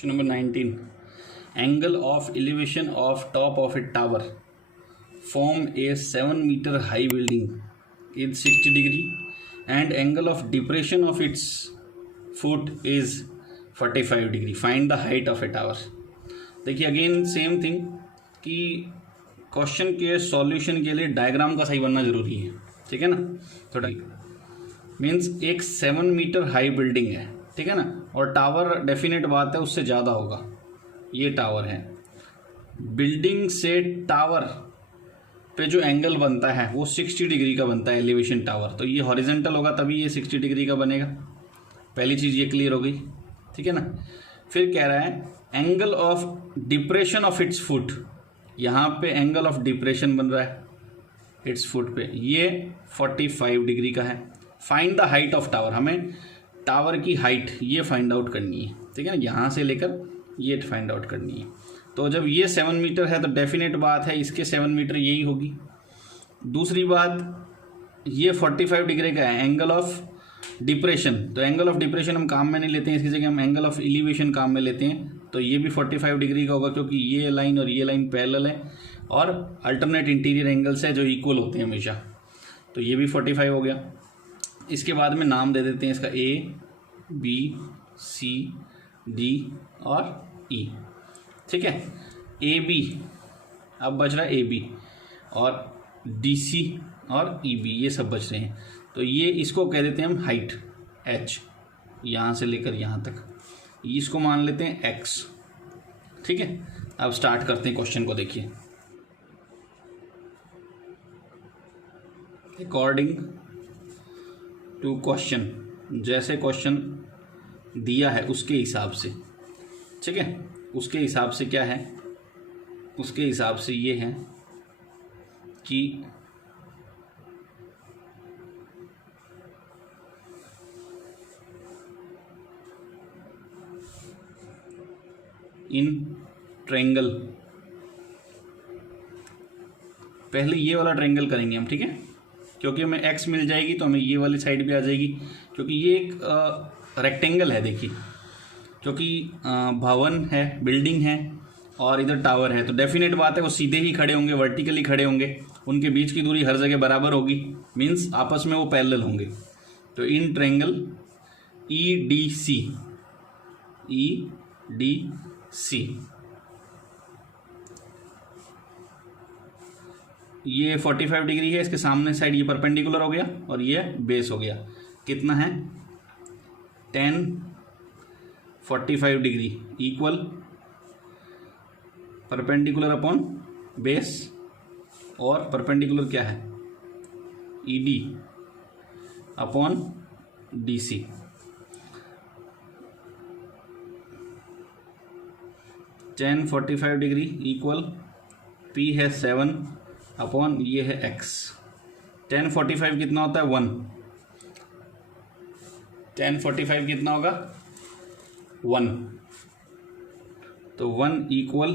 Question number 19. Angle of elevation of top of a tower form a 7-meter high building is 60 degree and angle of depression of its foot is 45 degree. Find the height of a tower. देखिए again same thing कि question के solution के लिए diagram का सही बनना जरूरी है, ठीक है ना। थोड़ा मीन्स एक 7 मीटर हाई बिल्डिंग है, ठीक है ना, और टावर डेफिनेट बात है उससे ज़्यादा होगा। ये टावर है, बिल्डिंग से टावर पे जो एंगल बनता है वो 60 डिग्री का बनता है, एलिवेशन टावर। तो ये हॉरिजेंटल होगा तभी ये 60 डिग्री का बनेगा। पहली चीज़ ये क्लियर हो गई, ठीक है ना। फिर कह रहा है angle of depression of its foot, यहाँ पे एंगल ऑफ डिप्रेशन बन रहा है इट्स फुट पे, ये 45 डिग्री का है। Find the height of tower, हमें टावर की हाइट ये फाइंड आउट करनी है, ठीक है ना, यहाँ से लेकर ये फाइंड आउट करनी है। तो जब ये 7 मीटर है तो डेफिनेट बात है इसके 7 मीटर यही होगी। दूसरी बात ये 45 डिग्री का है एंगल ऑफ डिप्रेशन, तो एंगल ऑफ डिप्रेशन हम काम में नहीं लेते हैं, इसकी जगह हम एंगल ऑफ एलिवेशन काम में लेते हैं। तो ये भी 45 डिग्री का होगा क्योंकि ये लाइन और ये लाइन पैरेलल है और अल्टरनेट इंटीरियर एंगल्स है जो इक्वल होते हैं हमेशा। तो ये भी 45 हो गया। इसके बाद में नाम दे देते हैं इसका A, B, C, D और E, ठीक है। AB अब बच रहा है AB और DC और EB, ये सब बच रहे हैं। तो ये इसको कह देते हैं हम हाइट H, यहाँ से लेकर यहाँ तक, इसको मान लेते हैं X, ठीक है। अब स्टार्ट करते हैं क्वेश्चन को। देखिए अकॉर्डिंग टू क्वेश्चन, जैसे क्वेश्चन दिया है उसके हिसाब से, ठीक है, उसके हिसाब से क्या है, उसके हिसाब से ये है कि इन ट्रायंगल, पहले ये वाला ट्रायंगल करेंगे हम, ठीक है, क्योंकि हमें एक्स मिल जाएगी तो हमें ये वाली साइड भी आ जाएगी, क्योंकि ये एक रेक्टेंगल है। देखिए क्योंकि भवन है, बिल्डिंग है और इधर टावर है, तो डेफिनेट बात है वो सीधे ही खड़े होंगे, वर्टिकली खड़े होंगे, उनके बीच की दूरी हर जगह बराबर होगी, मीन्स आपस में वो पैरेलल होंगे। तो इन ट्रायंगल EDC, ये 45 डिग्री है, इसके सामने साइड ये परपेंडिकुलर हो गया और ये बेस हो गया। कितना है 10 45 degree equal perpendicular upon base, और परपेंडिकुलर क्या है ED upon DC। Ten 45 degree equal P है 7 अपॉन ये है X। 10 45 कितना होता है 1, 10 45 कितना होगा 1, तो 1 इक्वल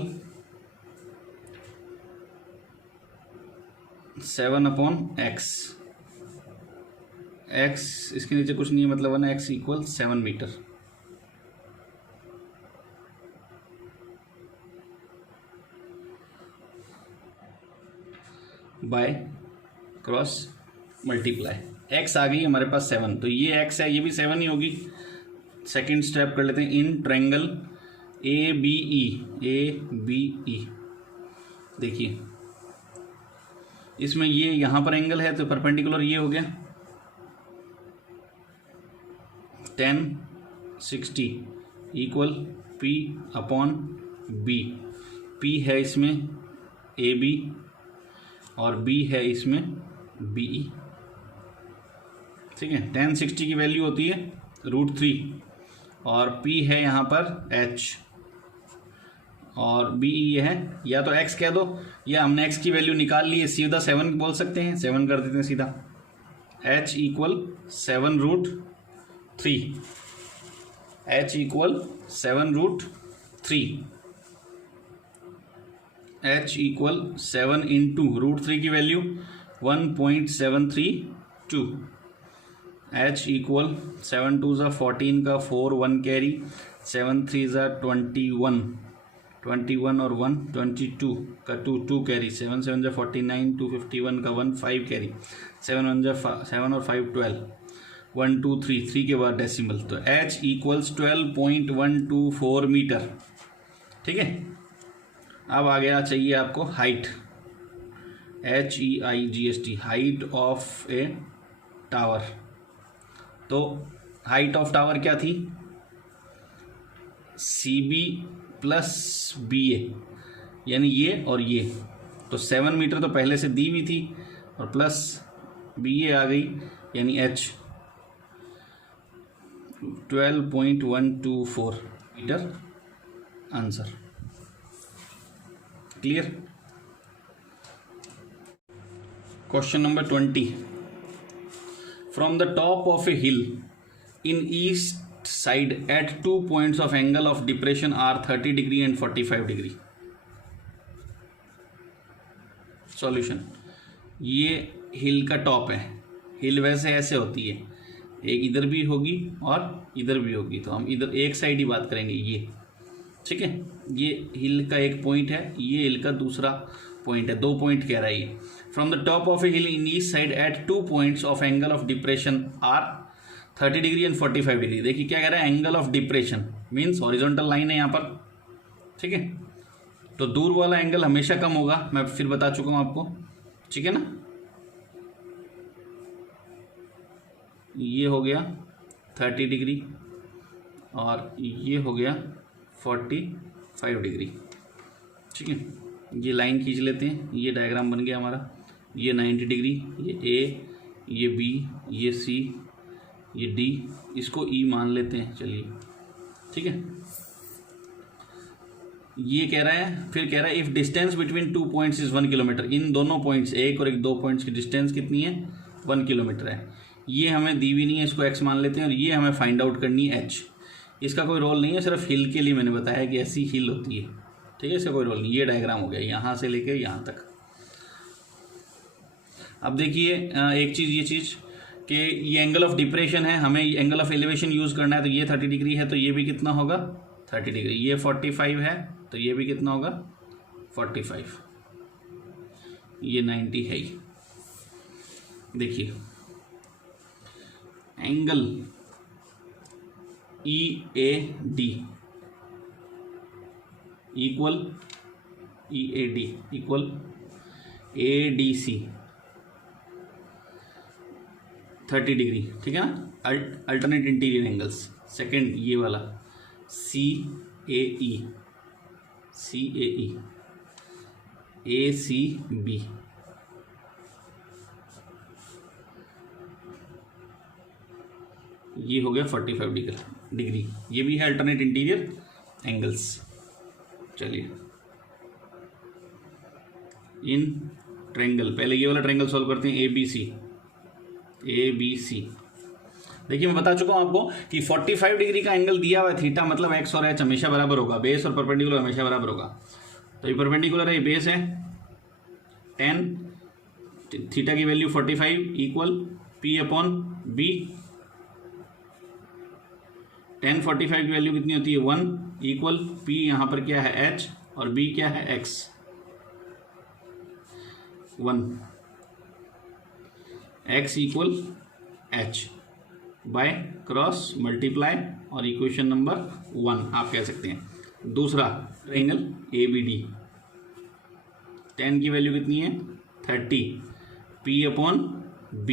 7 अपॉन X, X इसके नीचे कुछ नहीं है, मतलब 1X equal 7 meter. By cross multiply, x आ गई हमारे पास 7, तो ये x है, ये भी 7 ही होगी। सेकंड स्टेप कर लेते हैं इन ट्रायंगल ABE। देखिए इसमें ये यहाँ पर एंगल है तो परपेंडिकुलर ये हो गया 10 60 equal P upon B। P है इसमें AB और B है इसमें BE, ठीक है। 10 60 की वैल्यू होती है √3 और P है यहाँ पर H और BE ये है, या तो X कह दो या हमने X की वैल्यू निकाल ली है, सीधा 7 बोल सकते हैं, 7 कर देते हैं सीधा। H equal 7√3, H equal 7√3, H equal 7 into √3 की वैल्यू 1.732, H इक्वल 7 2 14 का 4 1 कैरी 7 3 21, 21 और 1 22 का 2 कैरी, 7 7 49, 251 का 1 5 कैरी, 7 1 7 और 5 12, 1 2 3 के बाद डेसिमल, तो h इक्वल्स 12.124 मीटर। ठीक है, अब आ गया चाहिए आपको height, HEIGHT, height of A tower. तो हाइट ऑफ टावर क्या थी, CB प्लस BA, यानी ये और ये, तो 7 मीटर तो पहले से दी हुई थी और प्लस BA आ गई, यानी H 12.124 meter answer. Clear. Question number 20, from the top of a hill in east side at 2 points of angle of depression are 30 degree and 45 degree. Solution, ये हिल का टॉप है, हिल वैसे ऐसे होती है, एक इधर भी होगी और इधर भी होगी, तो हम इधर एक साइड ही बात करेंगे ये। ठीक है, ये हिल का एक पॉइंट है, ये हिल का दूसरा पॉइंट है, 2 पॉइंट कह रहा है ये। From the top of a hill in east side at 2 points of angle of depression are 30 degree and 45 degree. देखिए क्या कह रहा है, angle of depression means horizontal line है यहाँ पर। ठीक है, तो दूर वाला एंगल हमेशा कम होगा, मैं फिर बता चुका हूँ आपको। ठीक है ना, ये हो गया 30 डिग्री और ये हो गया 45 डिग्री। ठीक है, ये लाइन खींच लेते हैं, ये डायग्राम बन गया हमारा, ये 90 डिग्री, ये A, ये B, ये C, ये D, इसको E मान लेते हैं, चलिए। ठीक है, ये कह रहा है, फिर कह रहा है if distance between 2 points is 1 kilometre, इन दोनों पॉइंट्स, एक और एक 2 पॉइंट्स की डिस्टेंस कितनी है, 1 किलोमीटर है। ये हमें दी भी नहीं है, इसको x मान लेते हैं, और ये हमें फाइंड आउट करनी है h। इसका कोई रोल नहीं है, सिर्फ हिल के लिए मैंने बताया कि ऐसी हिल होती है। ठीक है, इसका कोई रोल नहीं। ये डायग्राम हो गया यहाँ से लेकर यहाँ तक। अब देखिए एक चीज़, ये चीज़ कि ये एंगल ऑफ डिप्रेशन है, हमें एंगल ऑफ एलिवेशन यूज़ करना है, तो ये 30 डिग्री है, तो ये भी कितना होगा 30 डिग्री। ये 45 है, तो ये भी कितना होगा 45। ये 90 है ही। देखिए angle EAD equal EAD equal ADC 30 degree. ठीक है ना, अल्टरनेट इंटीरियर एंगल्स। सेकंड ये वाला CAE ACB, ये हो गया 45 डिग्री। ये भी है अल्टरनेट इंटीरियर एंगल्स। चलिए इन ट्रायंगल, पहले ये वाला ट्रायंगल सॉल्व करते हैं, ABC। देखिए मैं बता चुका हूं आपको कि 45 डिग्री का एंगल दिया हुआ है, थीटा मतलब x और h हमेशा बराबर होगा, बेस और परपेंडिकुलर हमेशा बराबर होगा। तो ये परपेंडिकुलर है, ये बेस है, 10 थीटा की वैल्यू 45 इक्वल P/B। 10 45 की वैल्यू कितनी होती है 1 इक्वल P, यहाँ पर क्या है h और B क्या है x, 1 x equal h bye cross multiply और इक्वेशन नंबर 1 आप कह सकते हैं। दूसरा ट्रायंगल ABD, 10 की वैल्यू कितनी है 30, P/B।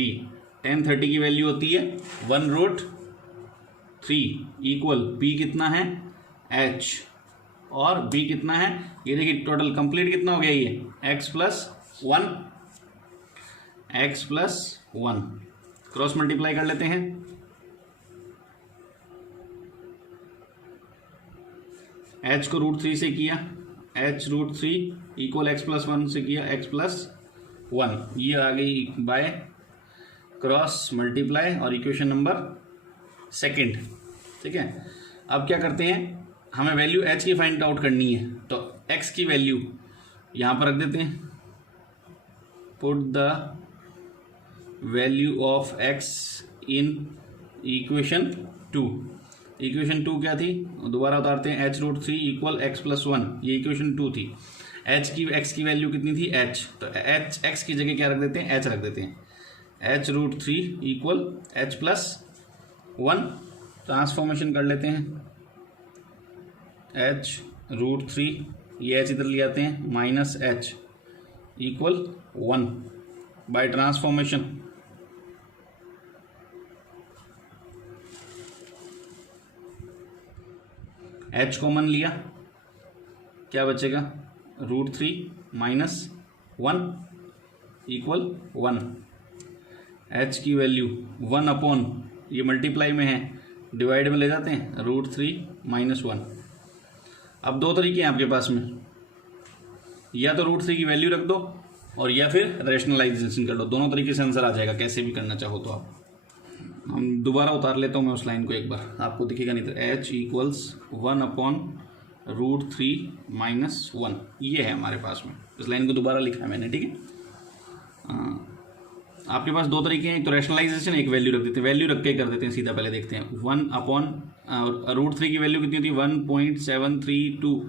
10 30 की वैल्यू होती है 1√3 इक्वल P कितना है h और B कितना है, ये देखिए टोटल कंप्लीट कितना हो गया, ये x प्लस 1 क्रॉस मल्टीप्लाई कर लेते हैं। h को √3 से किया, h √3 इक्वल x प्लस 1 से किया x प्लस 1, ये आ गई बाय क्रॉस मल्टीप्लाई और इक्वेशन नंबर सेकंड। ठीक है, अब क्या करते हैं, हमें वैल्यू h की फाइंड आउट करनी है, तो x की वैल्यू यहाँ पर रख देते हैं, put the value of x in equation 2। Equation 2 क्या थी, दोबारा उतारते हैं, h√3 इक्वल x प्लस 1, ये इक्वेशन 2 थी। x की वैल्यू कितनी थी, h, तो x की जगह क्या रख देते हैं, h रख देते हैं, h√3 equal h plus 1, transformation कर लेते हैं, h√3, ये h इधर ले आते हैं, minus h equal 1 by transformation, h common लिया, क्या बचेगा, √3 माइनस 1 इक्वल 1, h की वैल्यू 1 अपॉन, ये मल्टीप्लाई में है, डिवाइड में ले जाते हैं, √3 माइनस 1। अब दो तरीके हैं आपके पास में, या तो √3 की वैल्यू रख दो और या फिर रैशनलाइजेशन कर लो, दोनों तरीके से आंसर आ जाएगा, कैसे भी करना चाहो तो आप। हम दोबारा उतार लेता हूँ मैं उस लाइन को एक बार, आपको दिखेगा नहीं तो, h इक्वल्स 1 अपॉन √3 माइनस 1, ये है हमारे पास में, इस लाइन को दोबारा लिखा है मैंने, ठीक है। आपके पास दो तरीके हैं, एक तो रैशनलाइजेशन, एक वैल्यू रख देते हैं, वैल्यू रख के कर देते हैं सीधा, पहले देखते हैं, 1 अपॉन √3 की वैल्यू कितनी होती है, 1.732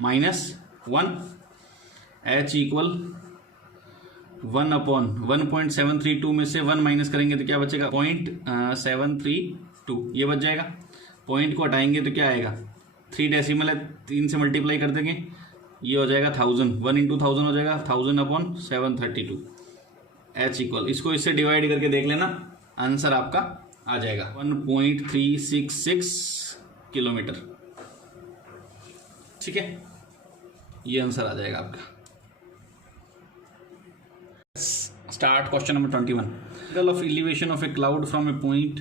माइनस 1, h इक्वल 1 अपॉन 1.732 में से 1 माइनस करेंगे तो क्या बचेगा, 0.732, ये बच जाएगा। पॉइंट को हटाएंगे तो क्या आएगा, 3 डेसिमल है, 3 से मल्टीप्लाई कर देंगे, ये हो जाएगा 1000, 1 इंटू 1000 हो जाएगा, 1000 अपॉन 732, h इक्वल, इसको इससे डिवाइड करके देख लेना, आंसर आपका आ जाएगा 1.366 किलोमीटर, ठीक है, ये आंसर आ जाएगा आपका। Start question number 21। Angle of elevation of a cloud from a point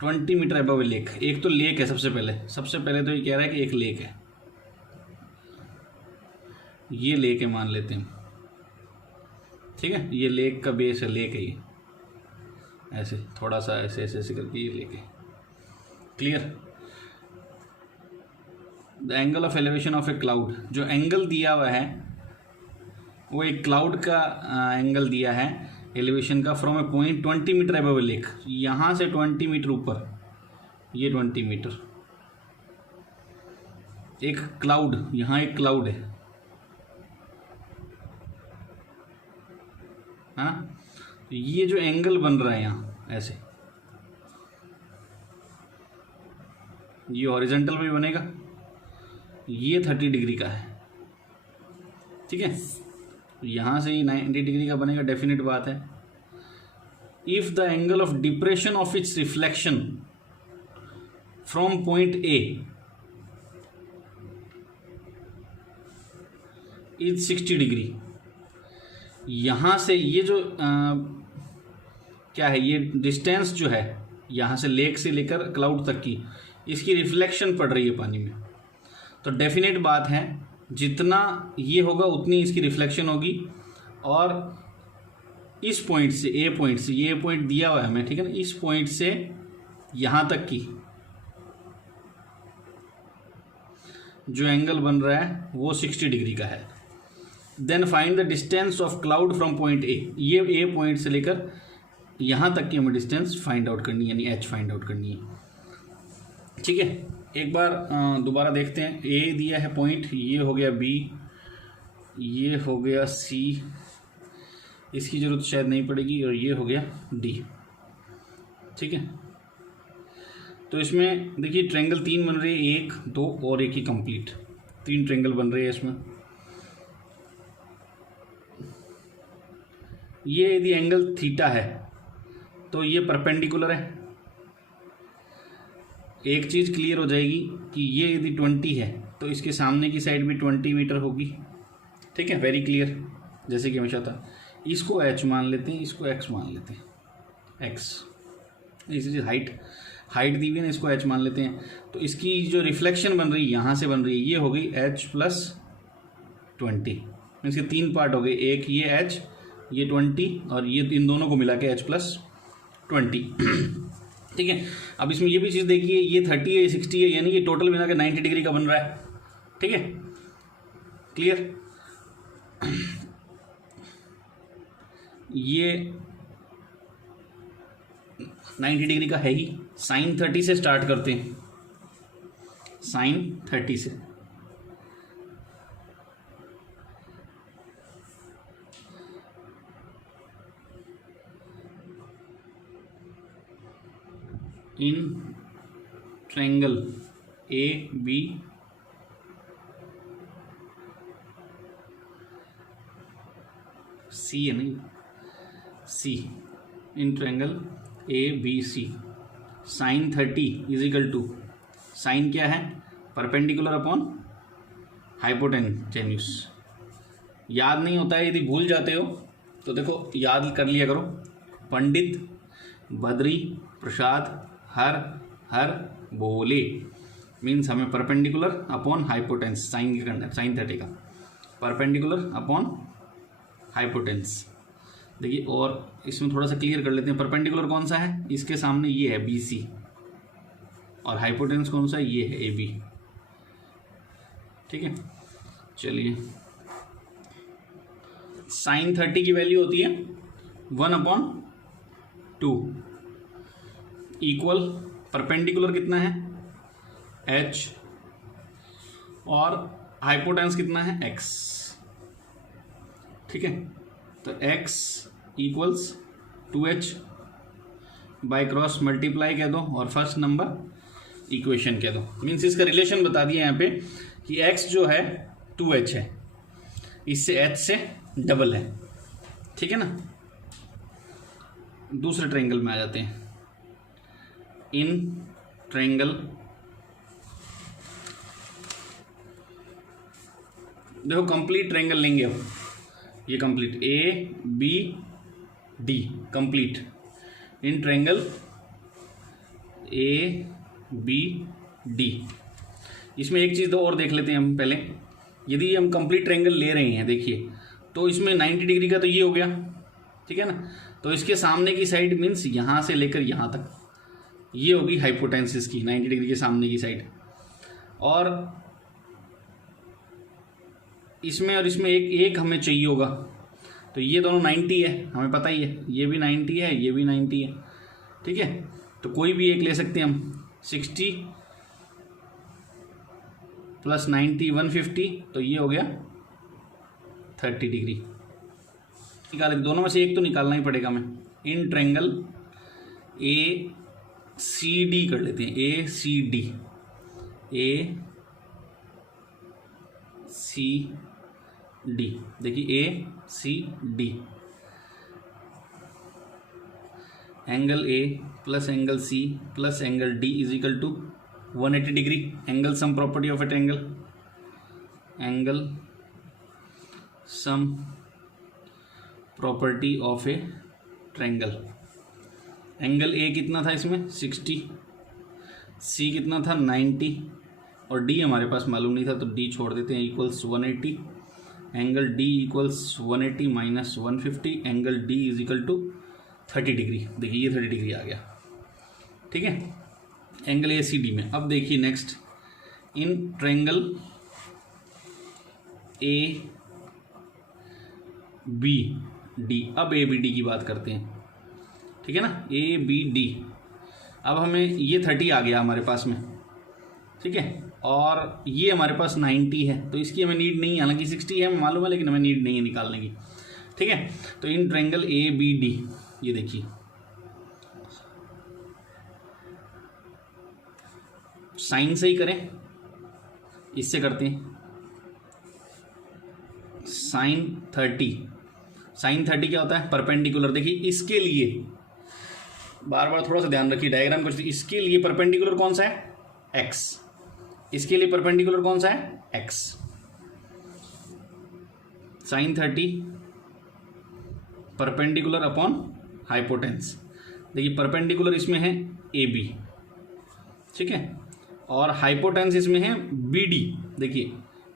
20 meter above a lake. एक तो लेक है, सबसे पहले तो ये कह रहा है कि एक लेक है, ये लेक है मान लेते हैं, ठीक है, ये लेक का बेस है, लेक है ये, ऐसे थोड़ा सा ऐसे ऐसे ऐसे करके ये लेक है, clear. The angle of elevation of a cloud, जो एंगल दिया हुआ है वो एक क्लाउड का एंगल दिया है एलिवेशन का, from a point 20 meter above a lake, यहाँ से 20 मीटर ऊपर, ये 20 मीटर, एक क्लाउड, यहाँ एक क्लाउड है ना, ये जो एंगल बन रहा है यहाँ ऐसे, ये हॉरिजॉन्टल भी बनेगा, ये 30 डिग्री का है, ठीक है, यहाँ से ही 90 डिग्री का बनेगा, डेफिनेट बात है। If the angle of depression of its reflection from point A is 60 degree, यहाँ से ये जो क्या है, ये डिस्टेंस जो है यहाँ से लेक से लेकर क्लाउड तक की, इसकी रिफ्लेक्शन पड़ रही है पानी में, तो डेफिनेट बात है जितना ये होगा उतनी इसकी रिफ्लेक्शन होगी, और इस पॉइंट से, ए पॉइंट से, ये पॉइंट दिया हुआ है हमें, ठीक है ना, इस पॉइंट से यहाँ तक की जो एंगल बन रहा है वो 60 डिग्री का है। Then find the distance of cloud from point A, ये ए पॉइंट से लेकर यहाँ तक की हमें डिस्टेंस फाइंड आउट करनी है, यानी एच फाइंड आउट करनी है, ठीक है। एक बार दोबारा देखते हैं, ए दिया है पॉइंट, ये हो गया बी, ये हो गया सी, इसकी ज़रूरत शायद नहीं पड़ेगी, और ये हो गया डी, ठीक है। तो इसमें देखिए ट्रायंगल 3 बन रही है, 1 2 और 1 ही कंप्लीट, 3 ट्रायंगल बन रहे हैं इसमें। ये यदि एंगल थीटा है तो ये परपेंडिकुलर है, एक चीज़ क्लियर हो जाएगी कि ये यदि 20 है तो इसके सामने की साइड भी 20 मीटर होगी, ठीक है, वेरी क्लियर, जैसे कि हमेशा था। इसको h मान लेते हैं, इसको x मान लेते हैं, x, इसी हाइट दी हुई है ना, इसको h मान लेते हैं। तो इसकी जो रिफ्लेक्शन बन रही है यहाँ से बन रही है, ये हो गई h प्लस 20, इसके 3 पार्ट हो गए, एक ये h, ये 20, और ये इन दोनों को मिला के h प्लस 20, ठीक है। अब इसमें ये भी चीज़ देखिए, ये 30 है, ये 60 है, यानी कि टोटल मिला के 90 डिग्री का बन रहा है, ठीक है, क्लियर। 90 डिग्री का है ही। साइन 30 से स्टार्ट करते हैं, साइन 30 से। इन ट्रायंगल ए बी सी है नहीं, C, in triangle A B C sine 30 is equal to, sine क्या है, परपेंडिकुलर अपॉन हाइपोटेन्यूस। याद नहीं होता है, यदि भूल जाते हो तो देखो याद कर लिया करो। पंडित बद्री प्रसाद हर हर बोले मीन्स हमें परपेंडिकुलर अपॉन हाइपोटेन्स साइन के करना है, साइन 30 का परपेंडिकुलर अपॉन हाइपोटेन्स। देखिए और इसमें थोड़ा सा क्लियर कर लेते हैं, परपेंडिकुलर कौन सा है, इसके सामने ये है बी सी, और हाइपोटेन्स कौन सा है, ये है ए बी। ठीक है, चलिए साइन 30 की वैल्यू होती है 1/2 इक्वल परपेंडिकुलर कितना है h और हाइपोटेन्स कितना है x। ठीक है, तो x equals 2h bye cross multiply कह दो और फर्स्ट नंबर इक्वेशन कह दो। मीन्स इसका रिलेशन बता दिया यहाँ पे कि x जो है 2h है, इससे h से डबल है। ठीक है ना, दूसरे ट्रायंगल में आ जाते हैं। इन ट्रायंगल देखो कंप्लीट ट्रायंगल लेंगे अब, ये complete A B D complete. In triangle A B D, इसमें एक चीज़ तो और देख लेते हैं हम पहले। यदि हम कंप्लीट ट्रायंगल ले रहे हैं देखिए, तो इसमें 90 डिग्री का तो ये हो गया, ठीक है ना, तो इसके सामने की साइड मीन्स यहाँ से लेकर यहाँ तक ये होगी हाइपोटेन्सिस की 90 डिग्री के सामने की साइड। और इसमें और इसमें एक हमें चाहिए होगा, तो ये दोनों 90 है, हमें पता ही है, ये भी 90 है, ये भी 90 है। ठीक है, तो कोई भी एक ले सकते हैं हम। 60 + 90 150, तो ये हो गया 30 डिग्री। निकाले, दोनों में से एक तो निकालना ही पड़ेगा हमें। इन ट्रायंगल ए सी डी कर लेते हैं, ए सी डी, ए सी डी। देखिए A C D, angle A plus angle C plus angle D is equal to 180 degree. Angle sum property of a triangle, angle sum property of a triangle. Angle A कितना था इसमें 60, सी कितना था 90, और D हमारे पास मालूम नहीं था तो डी छोड़ देते हैं, equals 180। Angle D equals 180 minus 150, angle D is equal to 30 degree. देखिए ये 30 डिग्री आ गया। ठीक है, एंगल ए सी डी में। अब देखिए next, in triangle A B D. अब ए बी डी की बात करते हैं, ठीक है ना, ए बी डी। अब हमें ये 30 आ गया हमारे पास में, ठीक है, और ये हमारे पास 90 है, तो इसकी हमें नीड नहीं है, हालांकि 60 है हमें मालूम है, लेकिन हमें नीड नहीं है निकालने की। ठीक है, तो in triangle A B D, ये देखिए साइन से ही करें, इससे करते हैं साइन 30। साइन 30 क्या होता है, परपेंडिकुलर। देखिए इसके लिए बार बार थोड़ा सा ध्यान रखिए डायग्राम कुछ, इसके लिए परपेंडिकुलर कौन सा है, x। इसके लिए परपेंडिकुलर कौन सा है, x। Sine 30 perpendicular upon hypotenuse. देखिए परपेंडिकुलर इसमें है ए बी, ठीक है, और हाइपोटेन्स इसमें है बी डी। देखिए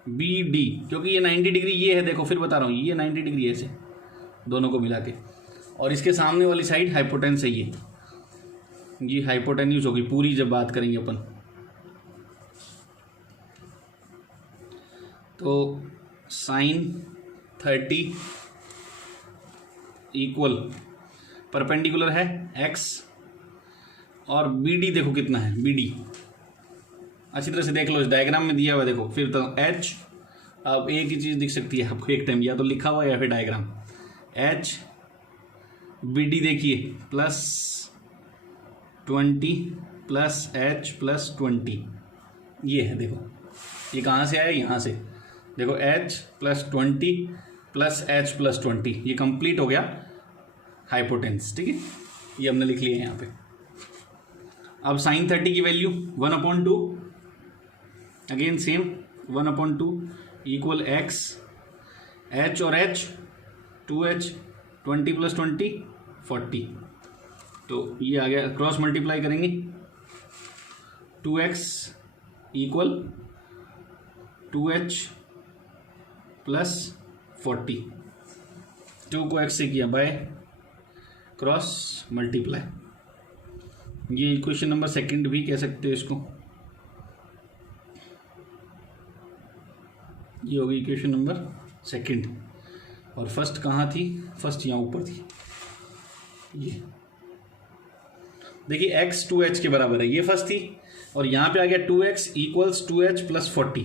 बी डी, क्योंकि ये 90 डिग्री ये है, देखो फिर बता रहा हूँ, ये 90 डिग्री ऐसे दोनों को मिला के, और इसके सामने वाली साइड हाइपोटेन्स है ये हाइपोटेन्यूज होगी पूरी जब बात करेंगे अपन। तो साइन 30 इक्वल परपेंडिकुलर है x और बी डी देखो कितना है, बी डी अच्छी तरह से देख लो, इस डायग्राम में दिया हुआ है देखो। फिर तो एच, अब एक ही चीज़ दिख सकती है आपको एक टाइम, या तो लिखा हुआ या फिर डायग्राम। एच बी डी देखिए प्लस 20 प्लस एच प्लस 20, ये है देखो, ये कहाँ से आया, यहाँ से देखो, H plus 20 plus H plus 20, ये कंप्लीट हो गया हाइपोटेन्स। ठीक है, ये हमने लिख लिया है यहाँ पे। अब साइन 30 की value 1/2, again same 1/2 equal x, H और एच 2h, 20 प्लस 20 40, तो ये आ गया, क्रॉस मल्टीप्लाई करेंगे 2x इक्वल 2h प्लस 40, 2 को x से किया बाय क्रॉस मल्टीप्लाई, ये इक्वेशन नंबर सेकंड भी कह सकते हो इसको, ये होगी इक्वेशन नंबर सेकंड। और फर्स्ट कहाँ थी, फर्स्ट यहाँ ऊपर थी, ये देखिए x 2h के बराबर है, ये फर्स्ट थी, और यहाँ पे आ गया 2x इक्वल्स 2h प्लस 40।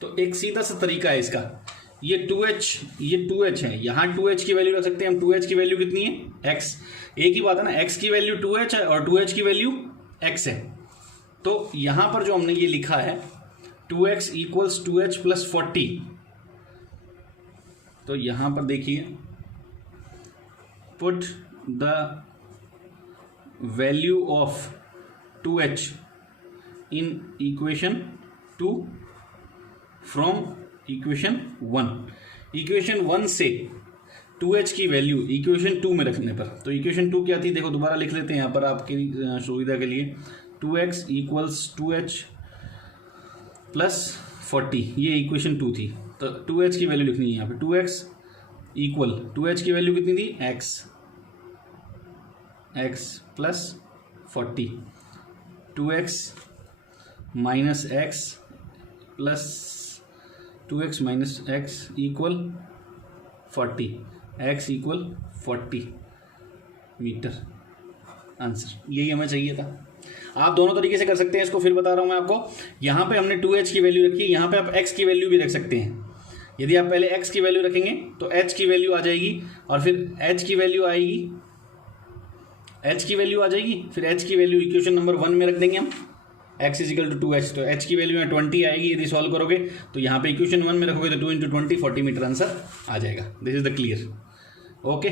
तो एक सीधा सा तरीका है इसका, ये 2h है, यहाँ 2h की वैल्यू रख सकते हैं हम। 2h की वैल्यू कितनी है, x, एक ही बात है ना, x की वैल्यू 2h है और 2h की वैल्यू x है। तो यहाँ पर जो हमने ये लिखा है 2x इक्वल्स 2h प्लस 40, तो यहाँ पर देखिए, put the value of 2h in equation 2 from equation 1। Equation 1 से 2h की वैल्यू इक्वेशन 2 में रखने पर, तो इक्वेशन 2 क्या थी देखो, दोबारा लिख लेते हैं यहाँ पर आपकी सुविधा के लिए। 2x इक्वल्स 2h प्लस 40, ये इक्वेशन 2 थी, तो 2h की वैल्यू लिखनी है यहाँ पे। 2x इक्वल 2h की वैल्यू कितनी थी, x plus 40, 2x minus x plus 2x minus x equal 40, x equal 40 meter. Answer यही हमें चाहिए था। आप दोनों तरीके से कर सकते हैं इसको, फिर बता रहा हूँ मैं आपको। यहाँ पे हमने 2h की वैल्यू रखी है, यहाँ पे आप x की वैल्यू भी रख सकते हैं। यदि आप पहले x की वैल्यू रखेंगे तो h की वैल्यू आ जाएगी, और फिर h की वैल्यू आएगी, h की वैल्यू आ जाएगी, फिर h की वैल्यू इक्वेशन नंबर 1 में रख देंगे हम, x इजिकल टू 2h, तो h की वैल्यू में 20 आएगी। यदि सॉल्व करोगे तो यहाँ पे इक्वेशन 1 में रखोगे तो 2 × 20 40 मीटर आंसर आ जाएगा। This is the clear, okay.